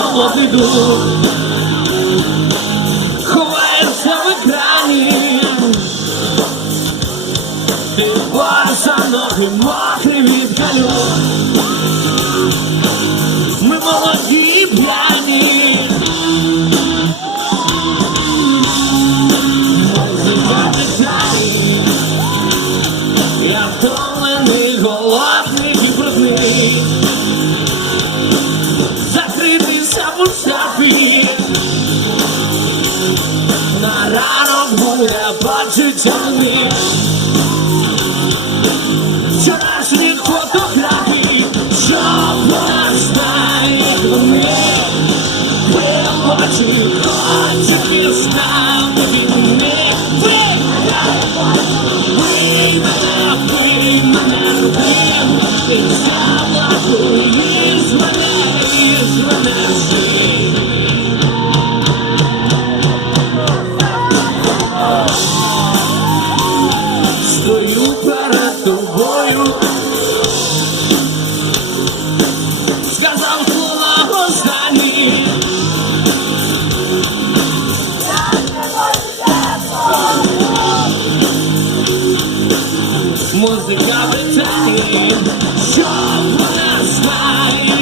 холодний дух ховаєшся в екрані, ти борся ноги мокрі від галю. Ми молоді і п'яні. Музика дихає, я втомлений. Вчорашні фотографії, що знає вони. Ви очі хочуть і знати мені. Ви, ви мене, сказав слова останні. Музика Британії, що вона знає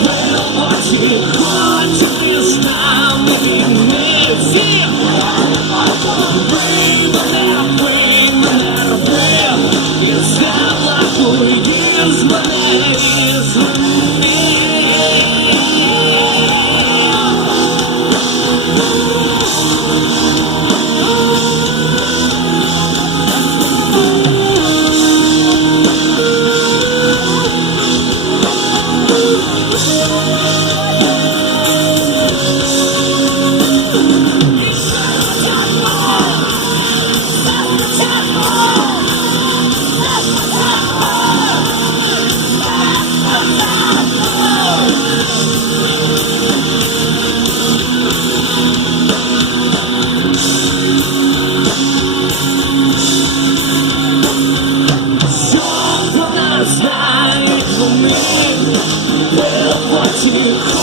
ми очі хочуть мене,